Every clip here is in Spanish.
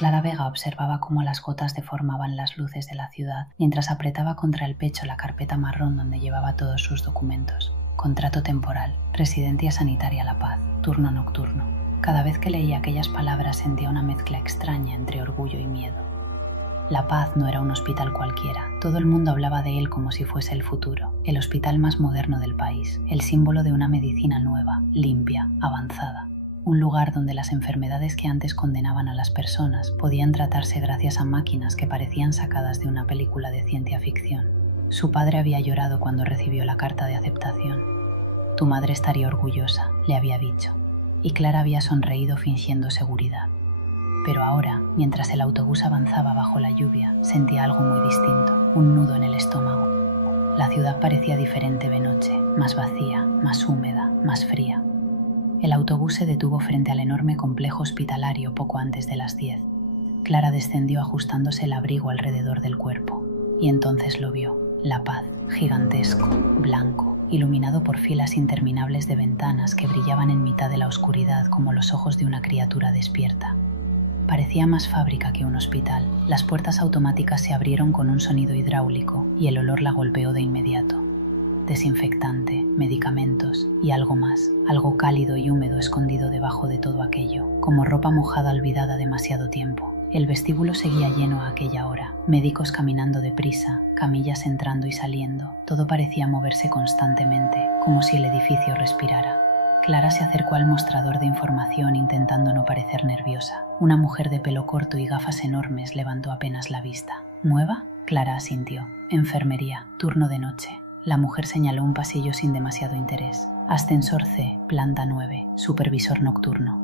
Clara Vega observaba cómo las gotas deformaban las luces de la ciudad mientras apretaba contra el pecho la carpeta marrón donde llevaba todos sus documentos. Contrato temporal, residencia sanitaria La Paz, turno nocturno. Cada vez que leía aquellas palabras sentía una mezcla extraña entre orgullo y miedo. La Paz no era un hospital cualquiera. Todo el mundo hablaba de él como si fuese el futuro, el hospital más moderno del país, el símbolo de una medicina nueva, limpia, avanzada. Un lugar donde las enfermedades que antes condenaban a las personas podían tratarse gracias a máquinas que parecían sacadas de una película de ciencia ficción. Su padre había llorado cuando recibió la carta de aceptación. «Tu madre estaría orgullosa», le había dicho, y Clara había sonreído fingiendo seguridad. Pero ahora, mientras el autobús avanzaba bajo la lluvia, sentía algo muy distinto, un nudo en el estómago. La ciudad parecía diferente de noche, más vacía, más húmeda, más fría. El autobús se detuvo frente al enorme complejo hospitalario poco antes de las 10. Clara descendió ajustándose el abrigo alrededor del cuerpo, y entonces lo vio, La Paz, gigantesco, blanco, iluminado por filas interminables de ventanas que brillaban en mitad de la oscuridad como los ojos de una criatura despierta. Parecía más fábrica que un hospital. Las puertas automáticas se abrieron con un sonido hidráulico y el olor la golpeó de inmediato. Desinfectante, medicamentos y algo más, algo cálido y húmedo escondido debajo de todo aquello, como ropa mojada olvidada demasiado tiempo. El vestíbulo seguía lleno a aquella hora, médicos caminando deprisa, camillas entrando y saliendo, todo parecía moverse constantemente, como si el edificio respirara. Clara se acercó al mostrador de información intentando no parecer nerviosa. Una mujer de pelo corto y gafas enormes levantó apenas la vista. ¿Nueva? Clara asintió. Enfermería, turno de noche. La mujer señaló un pasillo sin demasiado interés. Ascensor C, planta 9, supervisor nocturno.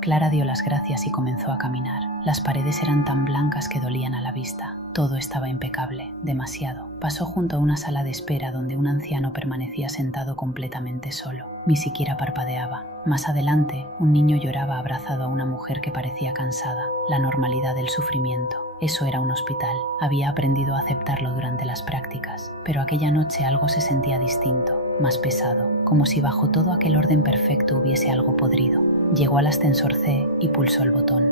Clara dio las gracias y comenzó a caminar. Las paredes eran tan blancas que dolían a la vista. Todo estaba impecable, demasiado. Pasó junto a una sala de espera donde un anciano permanecía sentado completamente solo. Ni siquiera parpadeaba. Más adelante, un niño lloraba abrazado a una mujer que parecía cansada. La normalidad del sufrimiento. Eso era un hospital. Había aprendido a aceptarlo durante las prácticas. Pero aquella noche algo se sentía distinto, más pesado, como si bajo todo aquel orden perfecto hubiese algo podrido. Llegó al ascensor C y pulsó el botón.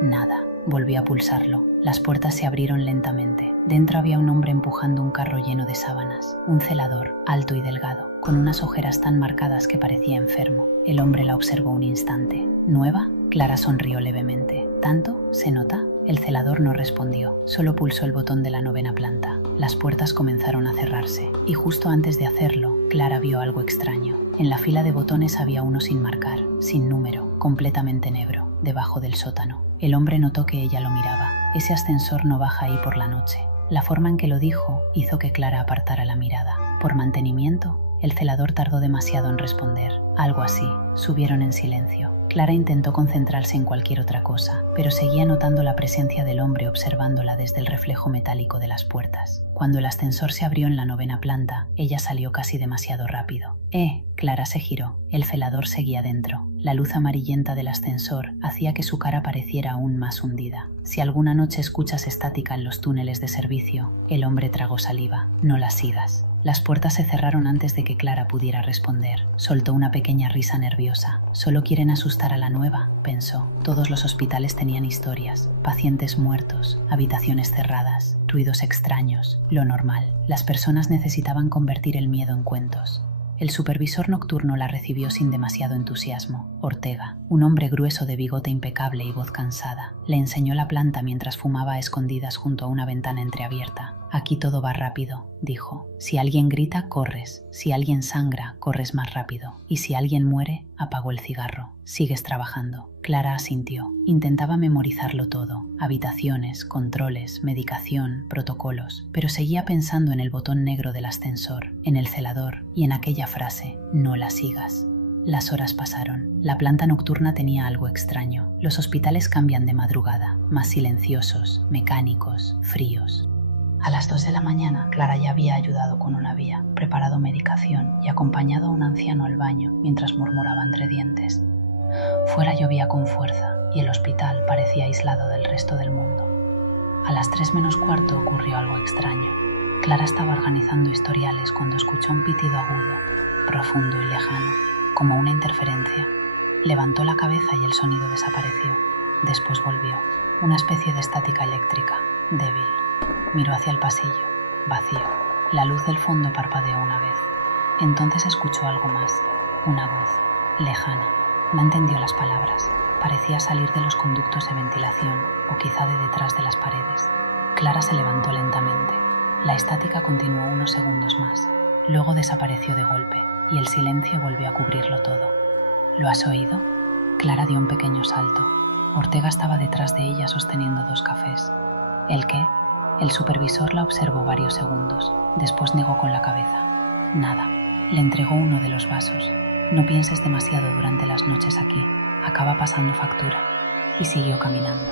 Nada. Volvió a pulsarlo. Las puertas se abrieron lentamente. Dentro había un hombre empujando un carro lleno de sábanas. Un celador, alto y delgado, con unas ojeras tan marcadas que parecía enfermo. El hombre la observó un instante. ¿Nueva? Clara sonrió levemente. ¿Tanto? ¿Se nota? El celador no respondió. Solo pulsó el botón de la 9ª planta. Las puertas comenzaron a cerrarse. Y justo antes de hacerlo, Clara vio algo extraño. En la fila de botones había uno sin marcar, sin número, completamente negro, debajo del sótano. El hombre notó que ella lo miraba. Ese ascensor no baja ahí por la noche. La forma en que lo dijo hizo que Clara apartara la mirada. ¿Por mantenimiento? El celador tardó demasiado en responder. Algo así. Subieron en silencio. Clara intentó concentrarse en cualquier otra cosa, pero seguía notando la presencia del hombre observándola desde el reflejo metálico de las puertas. Cuando el ascensor se abrió en la 9ª planta, ella salió casi demasiado rápido. Clara se giró. El celador seguía dentro. La luz amarillenta del ascensor hacía que su cara pareciera aún más hundida. Si alguna noche escuchas estática en los túneles de servicio, el hombre tragó saliva. No la sigas. Las puertas se cerraron antes de que Clara pudiera responder. Soltó una pequeña risa nerviosa. «Solo quieren asustar a la nueva», pensó. Todos los hospitales tenían historias. Pacientes muertos, habitaciones cerradas, ruidos extraños, lo normal. Las personas necesitaban convertir el miedo en cuentos. El supervisor nocturno la recibió sin demasiado entusiasmo. Ortega, un hombre grueso de bigote impecable y voz cansada, le enseñó la planta mientras fumaba a escondidas junto a una ventana entreabierta. «Aquí todo va rápido», dijo. «Si alguien grita, corres. Si alguien sangra, corres más rápido. Y si alguien muere, apagó el cigarro. Sigues trabajando». Clara asintió. Intentaba memorizarlo todo. Habitaciones, controles, medicación, protocolos. Pero seguía pensando en el botón negro del ascensor, en el celador y en aquella frase: «No la sigas». Las horas pasaron. La planta nocturna tenía algo extraño. Los hospitales cambian de madrugada, más silenciosos, mecánicos, fríos. A las 2 de la mañana, Clara ya había ayudado con una vía, preparado medicación y acompañado a un anciano al baño mientras murmuraba entre dientes. Fuera llovía con fuerza y el hospital parecía aislado del resto del mundo. A las 3 menos cuarto ocurrió algo extraño. Clara estaba organizando historiales cuando escuchó un pitido agudo, profundo y lejano, como una interferencia. Levantó la cabeza y el sonido desapareció. Después volvió. una especie de estática eléctrica, débil. Miró hacia el pasillo, vacío. La luz del fondo parpadeó una vez. Entonces escuchó algo más, una voz, lejana. No entendió las palabras. Parecía salir de los conductos de ventilación o quizá de detrás de las paredes. Clara se levantó lentamente. La estática continuó unos segundos más. Luego desapareció de golpe y el silencio volvió a cubrirlo todo. ¿Lo has oído? Clara dio un pequeño salto. Ortega estaba detrás de ella sosteniendo 2 cafés. ¿El qué? El supervisor la observó varios segundos. Después negó con la cabeza. Nada. Le entregó uno de los vasos. No pienses demasiado durante las noches aquí. Acaba pasando factura. Y siguió caminando.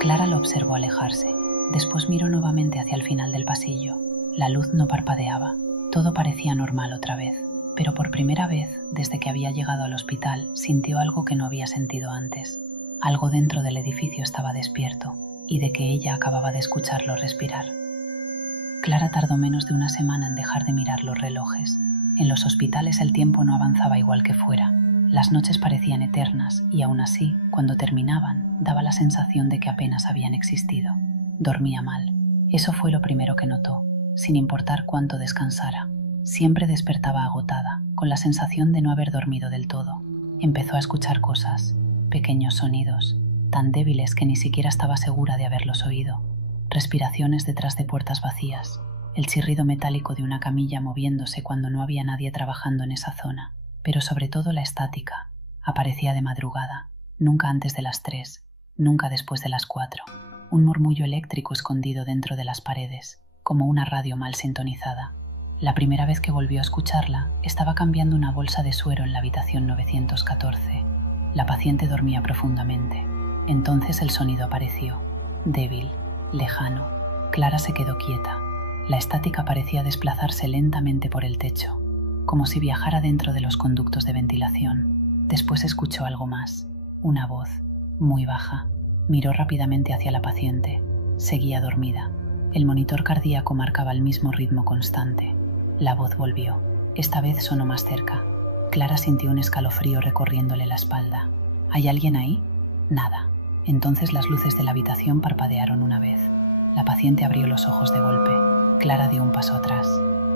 Clara lo observó alejarse. Después miró nuevamente hacia el final del pasillo. La luz no parpadeaba. Todo parecía normal otra vez. Pero por primera vez, desde que había llegado al hospital, sintió algo que no había sentido antes. Algo dentro del edificio estaba despierto, y de que ella acababa de escucharlo respirar. Clara tardó menos de una semana en dejar de mirar los relojes. En los hospitales el tiempo no avanzaba igual que fuera. Las noches parecían eternas, y aún así, cuando terminaban, daba la sensación de que apenas habían existido. Dormía mal. Eso fue lo primero que notó, sin importar cuánto descansara. Siempre despertaba agotada, con la sensación de no haber dormido del todo. Empezó a escuchar cosas, pequeños sonidos, tan débiles que ni siquiera estaba segura de haberlos oído. Respiraciones detrás de puertas vacías, el chirrido metálico de una camilla moviéndose cuando no había nadie trabajando en esa zona, pero sobre todo la estática. Aparecía de madrugada, nunca antes de las 3, nunca después de las 4. Un murmullo eléctrico escondido dentro de las paredes, como una radio mal sintonizada. La primera vez que volvió a escucharla, estaba cambiando una bolsa de suero en la habitación 914. La paciente dormía profundamente. Entonces el sonido apareció, débil, lejano. Clara se quedó quieta. La estática parecía desplazarse lentamente por el techo, como si viajara dentro de los conductos de ventilación. Después escuchó algo más, una voz, muy baja. Miró rápidamente hacia la paciente. Seguía dormida. El monitor cardíaco marcaba el mismo ritmo constante. La voz volvió. Esta vez sonó más cerca. Clara sintió un escalofrío recorriéndole la espalda. ¿Hay alguien ahí? Nada. Entonces las luces de la habitación parpadearon una vez. La paciente abrió los ojos de golpe. Clara dio un paso atrás.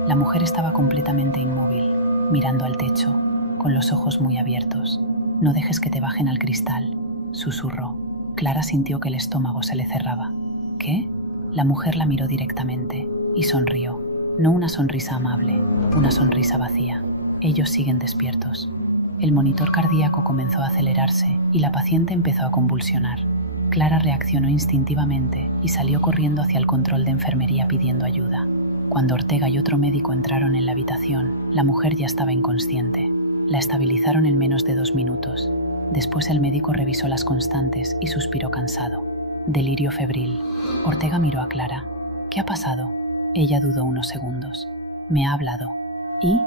La mujer estaba completamente inmóvil, mirando al techo, con los ojos muy abiertos. «No dejes que te bajen al cristal», susurró. Clara sintió que el estómago se le cerraba. ¿Qué? La mujer la miró directamente y sonrió. No una sonrisa amable, una sonrisa vacía. Ellos siguen despiertos. El monitor cardíaco comenzó a acelerarse y la paciente empezó a convulsionar. Clara reaccionó instintivamente y salió corriendo hacia el control de enfermería pidiendo ayuda. Cuando Ortega y otro médico entraron en la habitación, la mujer ya estaba inconsciente. La estabilizaron en menos de 2 minutos. Después el médico revisó las constantes y suspiró cansado. Delirio febril. Ortega miró a Clara. ¿Qué ha pasado? Ella dudó unos segundos. Me ha hablado. ¿Y?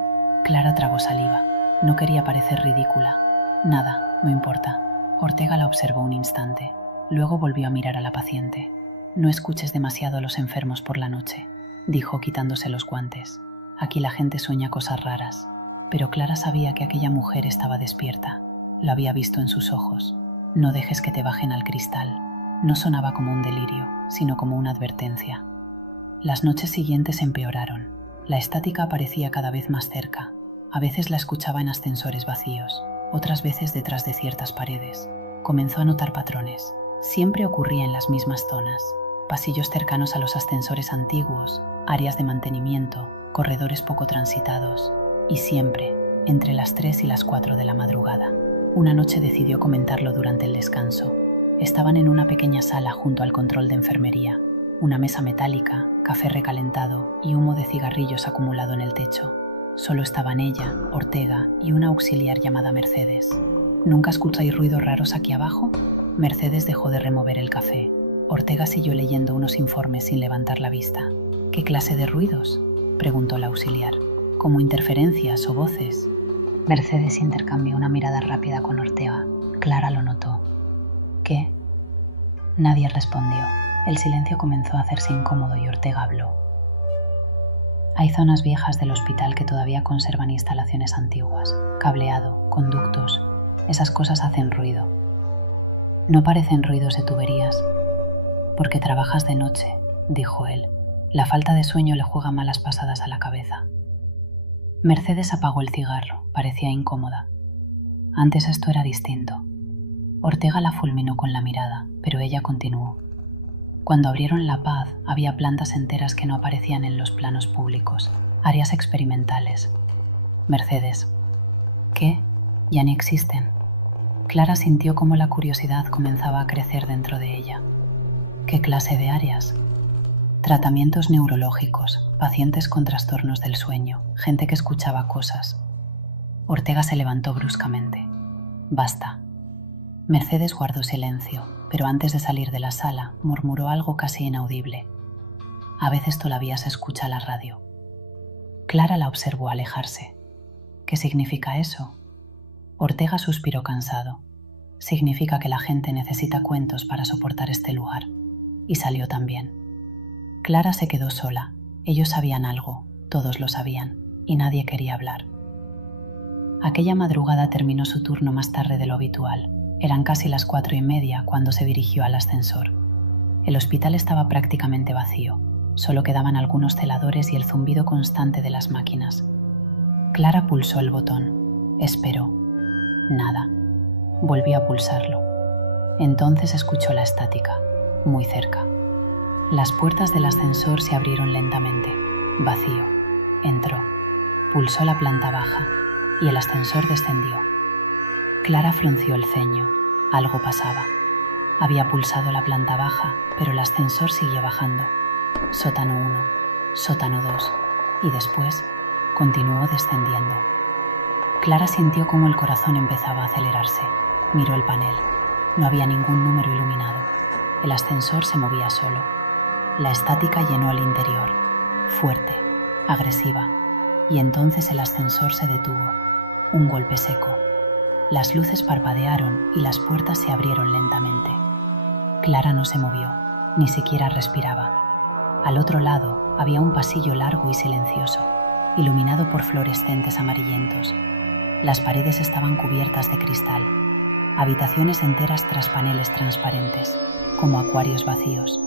Clara tragó saliva. No quería parecer ridícula. Nada, no importa. Ortega la observó un instante. Luego volvió a mirar a la paciente. No escuches demasiado a los enfermos por la noche, dijo quitándose los guantes. Aquí la gente sueña cosas raras. Pero Clara sabía que aquella mujer estaba despierta. Lo había visto en sus ojos. No dejes que te bajen al cristal. No sonaba como un delirio, sino como una advertencia. Las noches siguientes empeoraron. La estática aparecía cada vez más cerca. A veces la escuchaba en ascensores vacíos, otras veces detrás de ciertas paredes. Comenzó a notar patrones. Siempre ocurría en las mismas zonas. Pasillos cercanos a los ascensores antiguos, áreas de mantenimiento, corredores poco transitados. Y siempre, entre las 3 y las 4 de la madrugada. Una noche decidió comentarlo durante el descanso. Estaban en una pequeña sala junto al control de enfermería. Una mesa metálica, café recalentado y humo de cigarrillos acumulado en el techo. Solo estaban ella, Ortega y una auxiliar llamada Mercedes. ¿Nunca escucháis ruidos raros aquí abajo? Mercedes dejó de remover el café. Ortega siguió leyendo unos informes sin levantar la vista. ¿Qué clase de ruidos?, preguntó la auxiliar. ¿Como interferencias o voces? Mercedes intercambió una mirada rápida con Ortega. Clara lo notó. ¿Qué? Nadie respondió. El silencio comenzó a hacerse incómodo y Ortega habló. Hay zonas viejas del hospital que todavía conservan instalaciones antiguas, cableado, conductos. Esas cosas hacen ruido. No parecen ruidos de tuberías. Porque trabajas de noche, dijo él. La falta de sueño le juega malas pasadas a la cabeza. Mercedes apagó el cigarro, parecía incómoda. Antes esto era distinto. Ortega la fulminó con la mirada, pero ella continuó. Cuando abrieron La Paz, había plantas enteras que no aparecían en los planos públicos, áreas experimentales. Mercedes. ¿Qué? Ya ni existen. Clara sintió cómo la curiosidad comenzaba a crecer dentro de ella. ¿Qué clase de áreas? Tratamientos neurológicos, pacientes con trastornos del sueño, gente que escuchaba cosas. Ortega se levantó bruscamente. Basta. Mercedes guardó silencio, pero antes de salir de la sala murmuró algo casi inaudible. A veces todavía se escucha la radio. Clara la observó alejarse. ¿Qué significa eso? Ortega suspiró cansado. Significa que la gente necesita cuentos para soportar este lugar. Y salió también. Clara se quedó sola. Ellos sabían algo, todos lo sabían, y nadie quería hablar. Aquella madrugada terminó su turno más tarde de lo habitual. Eran casi las 4:30 cuando se dirigió al ascensor. El hospital estaba prácticamente vacío. Solo quedaban algunos celadores y el zumbido constante de las máquinas. Clara pulsó el botón. Esperó. Nada. Volvió a pulsarlo. Entonces escuchó la estática, muy cerca. Las puertas del ascensor se abrieron lentamente. Vacío. Entró. Pulsó la planta baja y el ascensor descendió. Clara frunció el ceño. Algo pasaba. Había pulsado la planta baja, pero el ascensor siguió bajando. Sótano 1, sótano 2, y después continuó descendiendo. Clara sintió cómo el corazón empezaba a acelerarse. Miró el panel. No había ningún número iluminado. El ascensor se movía solo. La estática llenó el interior, fuerte, agresiva, y entonces el ascensor se detuvo. Un golpe seco. Las luces parpadearon y las puertas se abrieron lentamente. Clara no se movió, ni siquiera respiraba. Al otro lado había un pasillo largo y silencioso, iluminado por fluorescentes amarillentos. Las paredes estaban cubiertas de cristal, habitaciones enteras tras paneles transparentes, como acuarios vacíos.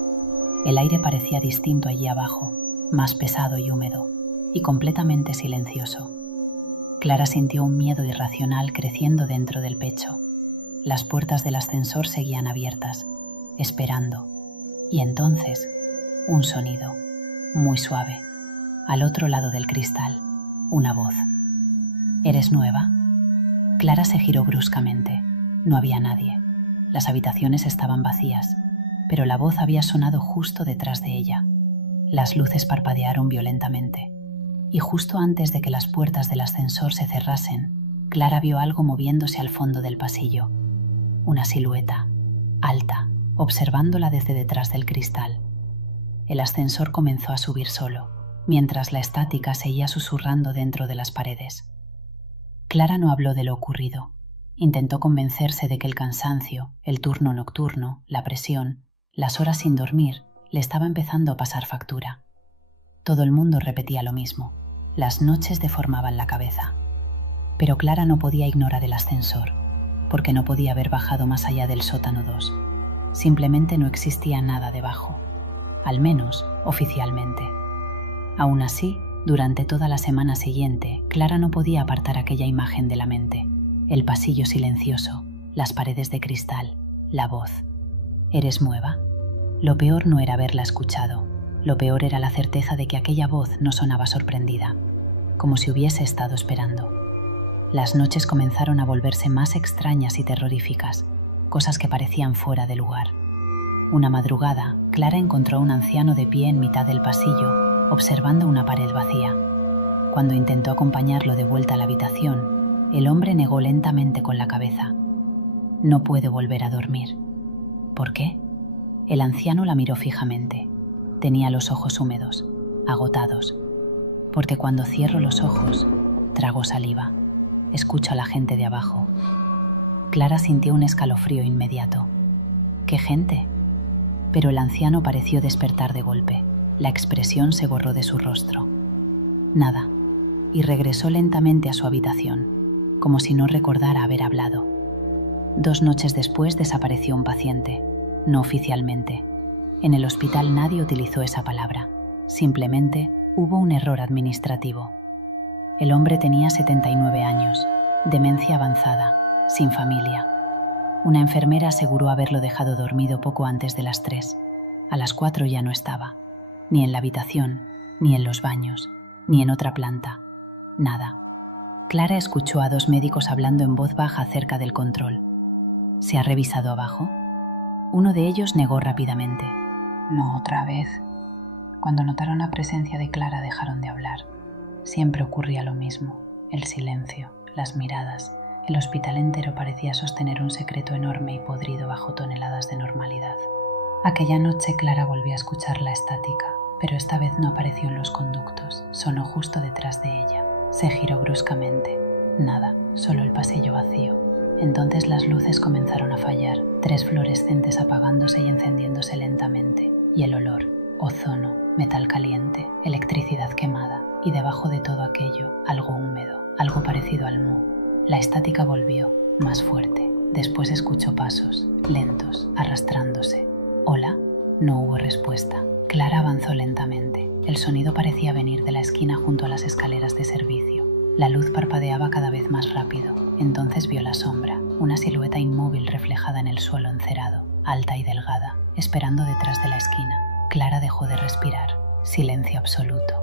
El aire parecía distinto allí abajo, más pesado y húmedo, y completamente silencioso. Clara sintió un miedo irracional creciendo dentro del pecho. Las puertas del ascensor seguían abiertas, esperando. Y entonces, un sonido, muy suave. Al otro lado del cristal, una voz. ¿Eres nueva? Clara se giró bruscamente. No había nadie. Las habitaciones estaban vacías, pero la voz había sonado justo detrás de ella. Las luces parpadearon violentamente. Y justo antes de que las puertas del ascensor se cerrasen, Clara vio algo moviéndose al fondo del pasillo. Una silueta, alta, observándola desde detrás del cristal. El ascensor comenzó a subir solo, mientras la estática seguía susurrando dentro de las paredes. Clara no habló de lo ocurrido. Intentó convencerse de que el cansancio, el turno nocturno, la presión, las horas sin dormir, le estaba empezando a pasar factura. Todo el mundo repetía lo mismo. Las noches deformaban la cabeza. Pero Clara no podía ignorar el ascensor, porque no podía haber bajado más allá del sótano 2. Simplemente no existía nada debajo, al menos oficialmente. Aún así, durante toda la semana siguiente, Clara no podía apartar aquella imagen de la mente. El pasillo silencioso, las paredes de cristal, la voz. ¿Eres nueva? Lo peor no era haberla escuchado. Lo peor era la certeza de que aquella voz no sonaba sorprendida, como si hubiese estado esperando. Las noches comenzaron a volverse más extrañas y terroríficas, cosas que parecían fuera de lugar. Una madrugada, Clara encontró a un anciano de pie en mitad del pasillo, observando una pared vacía. Cuando intentó acompañarlo de vuelta a la habitación, el hombre negó lentamente con la cabeza. No puedo volver a dormir. ¿Por qué? El anciano la miró fijamente. Tenía los ojos húmedos, agotados. Porque cuando cierro los ojos, trago saliva. Escucho a la gente de abajo. Clara sintió un escalofrío inmediato. ¿Qué gente? Pero el anciano pareció despertar de golpe. La expresión se borró de su rostro. Nada. Y regresó lentamente a su habitación, como si no recordara haber hablado. 2 noches después desapareció un paciente, no oficialmente. En el hospital nadie utilizó esa palabra. Simplemente hubo un error administrativo. El hombre tenía 79 años, demencia avanzada, sin familia. Una enfermera aseguró haberlo dejado dormido poco antes de las 3. A las 4 ya no estaba. Ni en la habitación, ni en los baños, ni en otra planta. Nada. Clara escuchó a 2 médicos hablando en voz baja cerca del control. ¿Se ha revisado abajo? Uno de ellos negó rápidamente. No, otra vez. Cuando notaron la presencia de Clara dejaron de hablar. Siempre ocurría lo mismo. El silencio, las miradas. El hospital entero parecía sostener un secreto enorme y podrido bajo toneladas de normalidad. Aquella noche Clara volvió a escuchar la estática, pero esta vez no apareció en los conductos. Sonó justo detrás de ella. Se giró bruscamente. Nada, solo el pasillo vacío. Entonces las luces comenzaron a fallar, 3 fluorescentes apagándose y encendiéndose lentamente. Y el olor, ozono, metal caliente, electricidad quemada, y debajo de todo aquello, algo húmedo, algo parecido al moho. La estática volvió, más fuerte. Después escuchó pasos, lentos, arrastrándose. ¿Hola? No hubo respuesta. Clara avanzó lentamente. El sonido parecía venir de la esquina junto a las escaleras de servicio. La luz parpadeaba cada vez más rápido. Entonces vio la sombra, una silueta inmóvil reflejada en el suelo encerado, alta y delgada, esperando detrás de la esquina. Clara dejó de respirar. Silencio absoluto.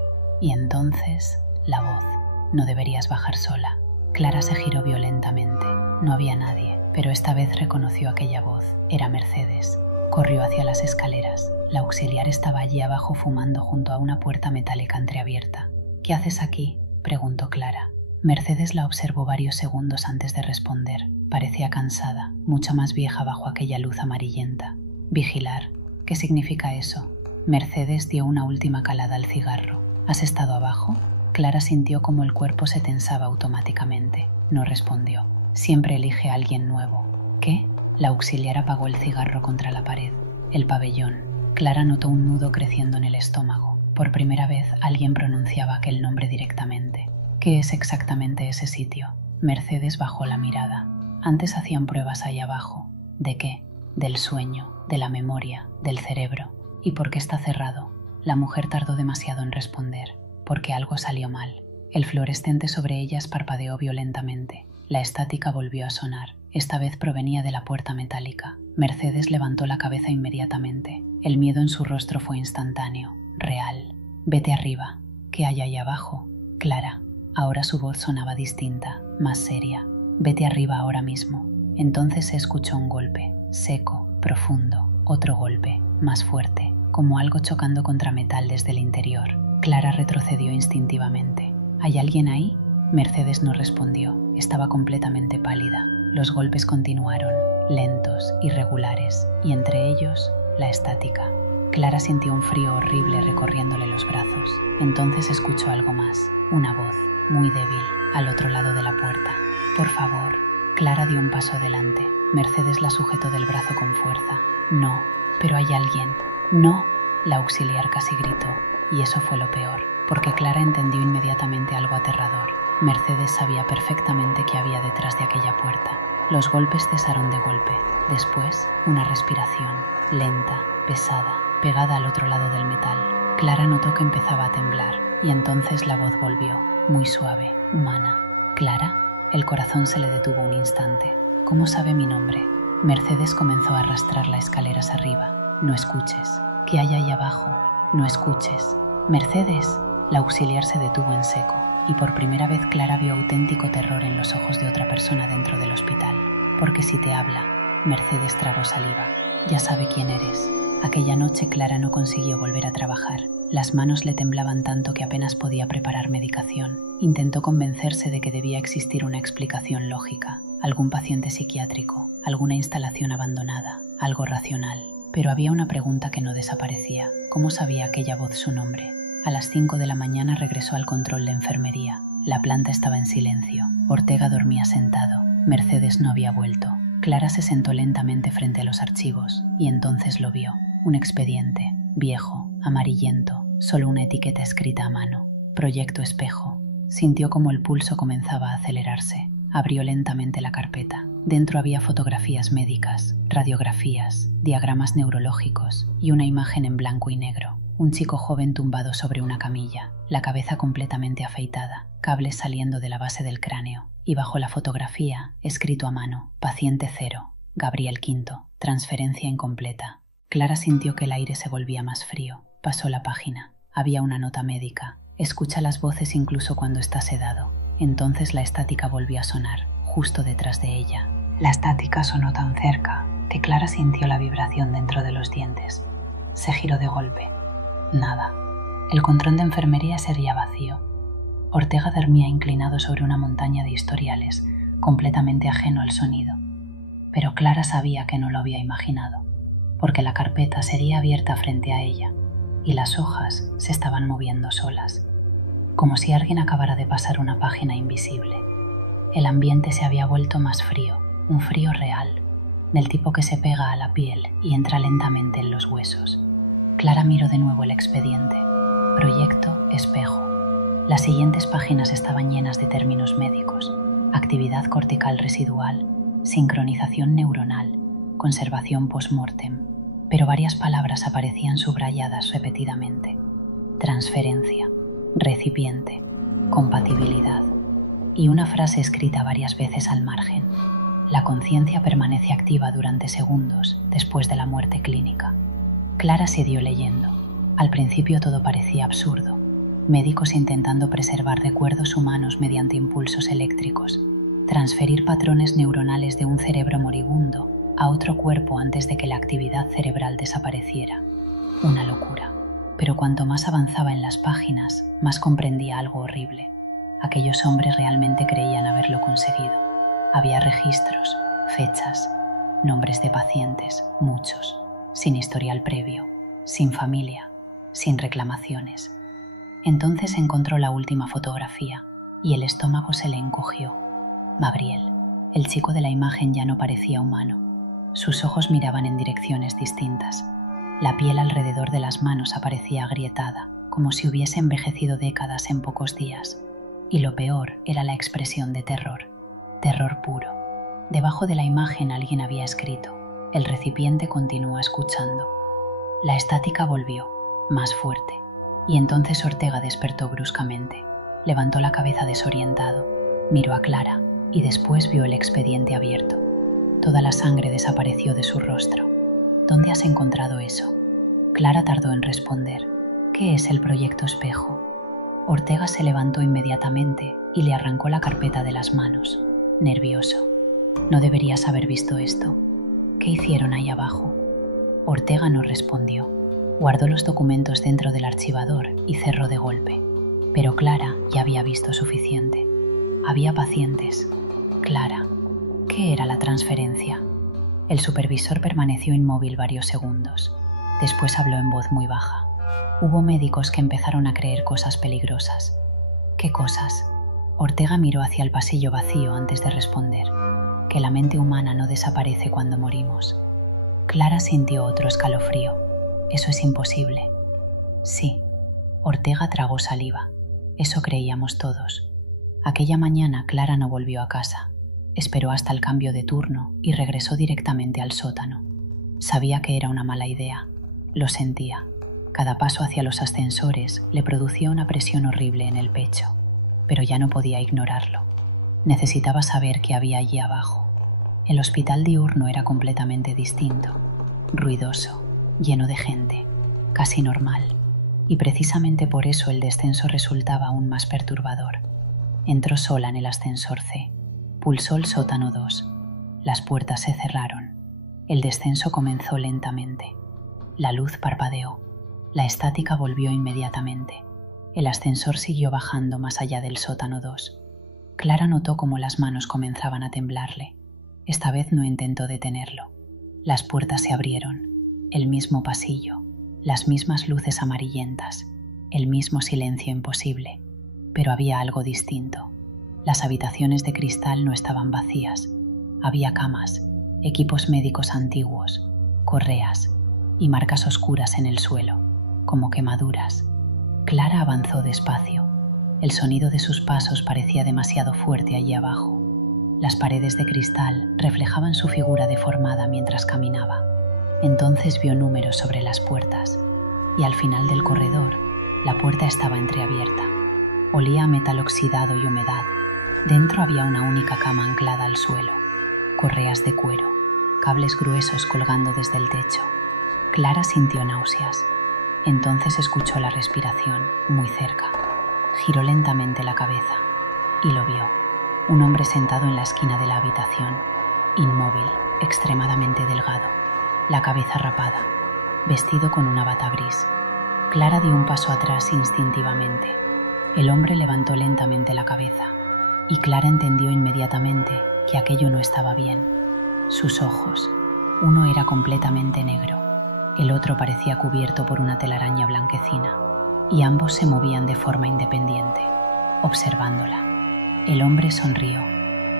Y entonces, la voz. No deberías bajar sola. Clara se giró violentamente. No había nadie, pero esta vez reconoció aquella voz. Era Mercedes. Corrió hacia las escaleras. La auxiliar estaba allí abajo fumando junto a una puerta metálica entreabierta. ¿Qué haces aquí?, preguntó Clara. Mercedes la observó varios segundos antes de responder. Parecía cansada, mucho más vieja bajo aquella luz amarillenta. Vigilar. ¿Qué significa eso? Mercedes dio una última calada al cigarro. ¿Has estado abajo? Clara sintió como el cuerpo se tensaba automáticamente. No respondió. Siempre elige a alguien nuevo. ¿Qué? La auxiliar apagó el cigarro contra la pared. El pabellón. Clara notó un nudo creciendo en el estómago. Por primera vez alguien pronunciaba aquel nombre directamente. ¿Qué es exactamente ese sitio? Mercedes bajó la mirada. Antes hacían pruebas ahí abajo. ¿De qué? Del sueño, de la memoria, del cerebro. ¿Y por qué está cerrado? La mujer tardó demasiado en responder. Porque algo salió mal. El fluorescente sobre ellas parpadeó violentamente. La estática volvió a sonar. Esta vez provenía de la puerta metálica. Mercedes levantó la cabeza inmediatamente. El miedo en su rostro fue instantáneo, real. Vete arriba. ¿Qué hay ahí abajo? Clara. Ahora su voz sonaba distinta, más seria. Vete arriba ahora mismo. Entonces se escuchó un golpe, seco, profundo. Otro golpe, más fuerte, como algo chocando contra metal desde el interior. Clara retrocedió instintivamente. ¿Hay alguien ahí? Mercedes no respondió. Estaba completamente pálida. Los golpes continuaron, lentos, irregulares, y entre ellos, la estática. Clara sintió un frío horrible recorriéndole los brazos. Entonces escuchó algo más, una voz, muy débil, al otro lado de la puerta. Por favor. Clara dio un paso adelante. Mercedes la sujetó del brazo con fuerza. No, pero hay alguien. No, la auxiliar casi gritó. Y eso fue lo peor, porque Clara entendió inmediatamente algo aterrador. Mercedes sabía perfectamente qué había detrás de aquella puerta. Los golpes cesaron de golpe. Después, una respiración, lenta, pesada, pegada al otro lado del metal. Clara notó que empezaba a temblar, y entonces la voz volvió, muy suave, humana. ¿Clara? El corazón se le detuvo un instante. ¿Cómo sabe mi nombre? Mercedes comenzó a arrastrar las escaleras arriba. No escuches. ¿Qué hay ahí abajo? No escuches. Mercedes. La auxiliar se detuvo en seco. Y por primera vez Clara vio auténtico terror en los ojos de otra persona dentro del hospital. Porque si te habla, Mercedes tragó saliva. Ya sabe quién eres. Aquella noche Clara no consiguió volver a trabajar. Las manos le temblaban tanto que apenas podía preparar medicación. Intentó convencerse de que debía existir una explicación lógica, algún paciente psiquiátrico, alguna instalación abandonada, algo racional. Pero había una pregunta que no desaparecía. ¿Cómo sabía aquella voz su nombre? A las 5 de la mañana regresó al control de enfermería. La planta estaba en silencio. Ortega dormía sentado. Mercedes no había vuelto. Clara se sentó lentamente frente a los archivos y entonces lo vio. Un expediente, viejo, amarillento, solo una etiqueta escrita a mano. Proyecto Espejo. Sintió como el pulso comenzaba a acelerarse. Abrió lentamente la carpeta. Dentro había fotografías médicas, radiografías, diagramas neurológicos y una imagen en blanco y negro. Un chico joven tumbado sobre una camilla, la cabeza completamente afeitada, cables saliendo de la base del cráneo, y bajo la fotografía, escrito a mano, paciente 0, Gabriel V, transferencia incompleta. Clara sintió que el aire se volvía más frío. Pasó la página. Había una nota médica. Escucha las voces incluso cuando está sedado. Entonces la estática volvió a sonar, justo detrás de ella. La estática sonó tan cerca que Clara sintió la vibración dentro de los dientes. Se giró de golpe. Nada. El control de enfermería sería vacío. Ortega dormía inclinado sobre una montaña de historiales, completamente ajeno al sonido. Pero Clara sabía que no lo había imaginado, porque la carpeta sería abierta frente a ella, y las hojas se estaban moviendo solas, como si alguien acabara de pasar una página invisible. El ambiente se había vuelto más frío, un frío real, del tipo que se pega a la piel y entra lentamente en los huesos. Clara miró de nuevo el expediente. Proyecto Espejo. Las siguientes páginas estaban llenas de términos médicos: actividad cortical residual, sincronización neuronal, conservación post-mortem, pero varias palabras aparecían subrayadas repetidamente: transferencia, recipiente, compatibilidad, y una frase escrita varias veces al margen: la conciencia permanece activa durante segundos después de la muerte clínica. Clara siguió leyendo. Al principio todo parecía absurdo: médicos intentando preservar recuerdos humanos mediante impulsos eléctricos, transferir patrones neuronales de un cerebro moribundo a otro cuerpo antes de que la actividad cerebral desapareciera. Una locura. Pero cuanto más avanzaba en las páginas, más comprendía algo horrible. Aquellos hombres realmente creían haberlo conseguido. Había registros, fechas, nombres de pacientes, muchos, sin historial previo, sin familia, sin reclamaciones. Entonces encontró la última fotografía y el estómago se le encogió. Gabriel, el chico de la imagen, ya no parecía humano. Sus ojos miraban en direcciones distintas. La piel alrededor de las manos aparecía agrietada, como si hubiese envejecido décadas en pocos días. Y lo peor era la expresión de terror. Terror puro. Debajo de la imagen alguien había escrito: el recipiente continúa escuchando. La estática volvió, más fuerte, y entonces Ortega despertó bruscamente. Levantó la cabeza desorientado, miró a Clara y después vio el expediente abierto. Toda la sangre desapareció de su rostro. ¿Dónde has encontrado eso? Clara tardó en responder. ¿Qué es el proyecto Espejo? Ortega se levantó inmediatamente y le arrancó la carpeta de las manos, nervioso. No deberías haber visto esto. ¿Qué hicieron ahí abajo? Ortega no respondió. Guardó los documentos dentro del archivador y cerró de golpe. Pero Clara ya había visto suficiente. Había pacientes. Clara. ¿Qué era la transferencia? El supervisor permaneció inmóvil varios segundos. Después habló en voz muy baja. Hubo médicos que empezaron a creer cosas peligrosas. ¿Qué cosas? Ortega miró hacia el pasillo vacío antes de responder. Que la mente humana no desaparece cuando morimos. Clara sintió otro escalofrío. Eso es imposible. Sí. Ortega tragó saliva. Eso creíamos todos. Aquella mañana Clara no volvió a casa. Esperó hasta el cambio de turno y regresó directamente al sótano. Sabía que era una mala idea. Lo sentía. Cada paso hacia los ascensores le producía una presión horrible en el pecho, pero ya no podía ignorarlo. Necesitaba saber qué había allí abajo. El hospital diurno era completamente distinto, ruidoso, lleno de gente, casi normal, y precisamente por eso el descenso resultaba aún más perturbador. Entró sola en el ascensor C. Pulsó el sótano 2. Las puertas se cerraron. El descenso comenzó lentamente. La luz parpadeó. La estática volvió inmediatamente. El ascensor siguió bajando más allá del sótano 2. Clara notó cómo las manos comenzaban a temblarle. Esta vez no intentó detenerlo. Las puertas se abrieron. El mismo pasillo. Las mismas luces amarillentas. El mismo silencio imposible. Pero había algo distinto. Las habitaciones de cristal no estaban vacías. Había camas, equipos médicos antiguos, correas y marcas oscuras en el suelo, como quemaduras. Clara avanzó despacio. El sonido de sus pasos parecía demasiado fuerte allí abajo. Las paredes de cristal reflejaban su figura deformada mientras caminaba. Entonces vio números sobre las puertas, y al final del corredor, la puerta estaba entreabierta. Olía a metal oxidado y humedad. Dentro había una única cama anclada al suelo, correas de cuero, cables gruesos colgando desde el techo. Clara sintió náuseas. Entonces escuchó la respiración, muy cerca. Giró lentamente la cabeza y lo vio. Un hombre sentado en la esquina de la habitación, inmóvil, extremadamente delgado, la cabeza rapada, vestido con una bata gris. Clara dio un paso atrás instintivamente. El hombre levantó lentamente la cabeza y Clara entendió inmediatamente que aquello no estaba bien. Sus ojos, uno era completamente negro, el otro parecía cubierto por una telaraña blanquecina, y ambos se movían de forma independiente, observándola. El hombre sonrió,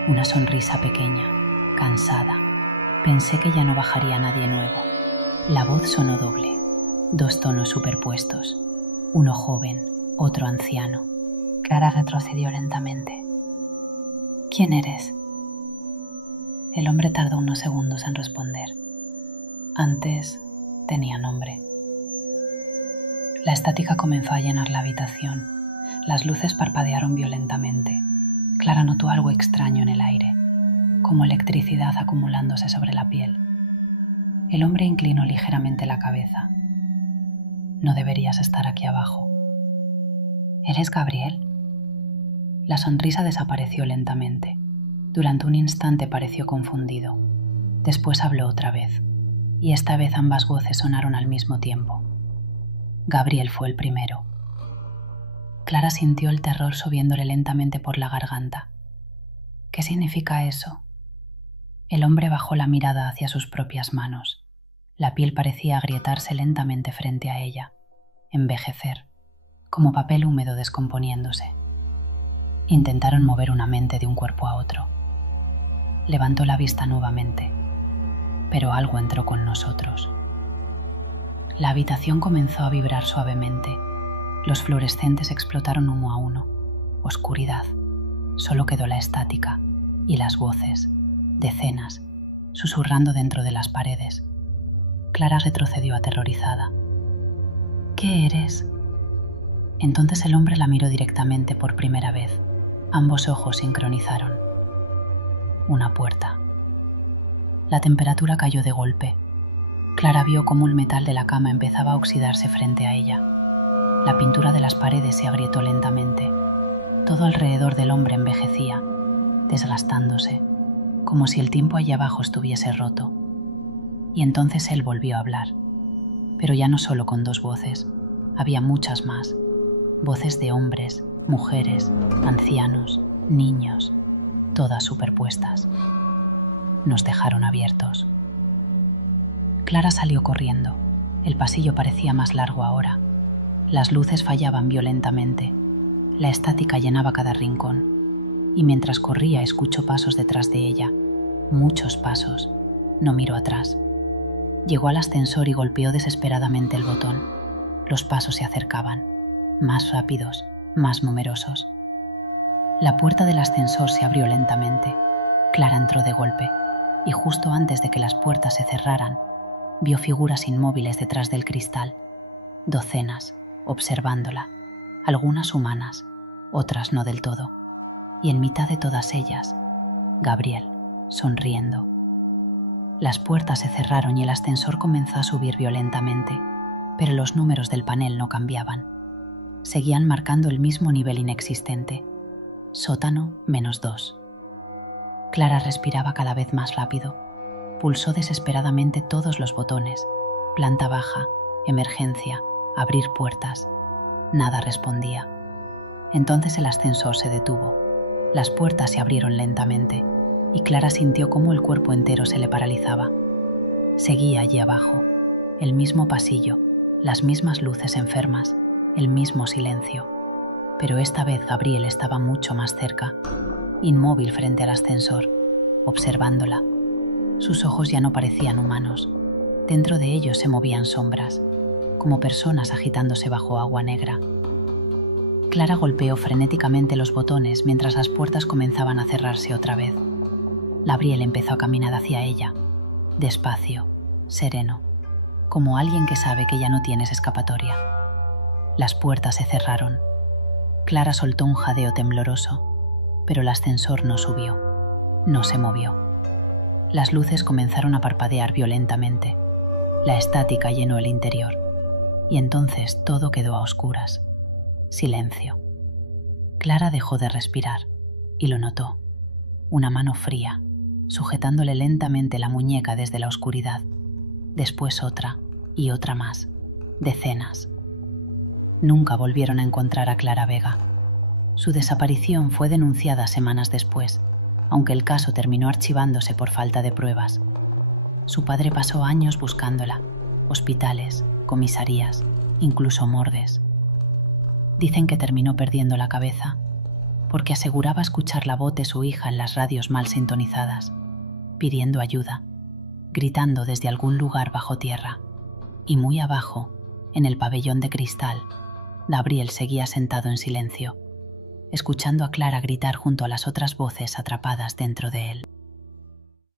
una sonrisa pequeña, cansada. Pensé que ya no bajaría nadie nuevo. La voz sonó doble, dos tonos superpuestos, uno joven, otro anciano. Clara retrocedió lentamente. ¿Quién eres? El hombre tardó unos segundos en responder. Antes tenía nombre. La estática comenzó a llenar la habitación. Las luces parpadearon violentamente. Clara notó algo extraño en el aire, como electricidad acumulándose sobre la piel. El hombre inclinó ligeramente la cabeza. No deberías estar aquí abajo. ¿Eres Gabriel? La sonrisa desapareció lentamente. Durante un instante pareció confundido. Después habló otra vez, y esta vez ambas voces sonaron al mismo tiempo. Gabriel fue el primero. Clara sintió el terror subiéndole lentamente por la garganta. ¿Qué significa eso? El hombre bajó la mirada hacia sus propias manos. La piel parecía agrietarse lentamente frente a ella, envejecer, como papel húmedo descomponiéndose. Intentaron mover una mente de un cuerpo a otro. Levantó la vista nuevamente, pero algo entró con nosotros. La habitación comenzó a vibrar suavemente. Los fluorescentes explotaron uno a uno. Oscuridad. Solo quedó la estática y las voces, decenas, susurrando dentro de las paredes. Clara retrocedió aterrorizada. ¿Qué eres? Entonces el hombre la miró directamente por primera vez. Ambos ojos sincronizaron. Una puerta. La temperatura cayó de golpe. Clara vio cómo el metal de la cama empezaba a oxidarse frente a ella. La pintura de las paredes se agrietó lentamente. Todo alrededor del hombre envejecía, desgastándose, como si el tiempo allá abajo estuviese roto. Y entonces él volvió a hablar, pero ya no solo con dos voces, había muchas más. Voces de hombres, mujeres, ancianos, niños, todas superpuestas. Nos dejaron abiertos. Clara salió corriendo. El pasillo parecía más largo ahora. Las luces fallaban violentamente. La estática llenaba cada rincón. Y mientras corría escuchó pasos detrás de ella. Muchos pasos. No miró atrás. Llegó al ascensor y golpeó desesperadamente el botón. Los pasos se acercaban. Más rápidos, más numerosos. La puerta del ascensor se abrió lentamente. Clara entró de golpe. Y justo antes de que las puertas se cerraran, vio figuras inmóviles detrás del cristal. Docenas, observándola, algunas humanas, otras no del todo, y en mitad de todas ellas, Gabriel, sonriendo. Las puertas se cerraron y el ascensor comenzó a subir violentamente, pero los números del panel no cambiaban. Seguían marcando el mismo nivel inexistente, sótano -2. Clara respiraba cada vez más rápido, pulsó desesperadamente todos los botones, planta baja, emergencia, abrir puertas. Nada respondía. Entonces el ascensor se detuvo. Las puertas se abrieron lentamente y Clara sintió cómo el cuerpo entero se le paralizaba. Seguía allí abajo, el mismo pasillo, las mismas luces enfermas, el mismo silencio. Pero esta vez Gabriel estaba mucho más cerca, inmóvil frente al ascensor, observándola. Sus ojos ya no parecían humanos. Dentro de ellos se movían sombras, como personas agitándose bajo agua negra. Clara golpeó frenéticamente los botones mientras las puertas comenzaban a cerrarse otra vez. Gabriel empezó a caminar hacia ella, despacio, sereno, como alguien que sabe que ya no tienes escapatoria. Las puertas se cerraron. Clara soltó un jadeo tembloroso, pero el ascensor no subió, no se movió. Las luces comenzaron a parpadear violentamente. La estática llenó el interior, y entonces todo quedó a oscuras. Silencio. Clara dejó de respirar, y lo notó. Una mano fría, sujetándole lentamente la muñeca desde la oscuridad. Después otra, y otra más. Decenas. Nunca volvieron a encontrar a Clara Vega. Su desaparición fue denunciada semanas después, aunque el caso terminó archivándose por falta de pruebas. Su padre pasó años buscándola, hospitales, comisarías, incluso morgues. Dicen que terminó perdiendo la cabeza, porque aseguraba escuchar la voz de su hija en las radios mal sintonizadas, pidiendo ayuda, gritando desde algún lugar bajo tierra. Y muy abajo, en el pabellón de cristal, Gabriel seguía sentado en silencio, escuchando a Clara gritar junto a las otras voces atrapadas dentro de él.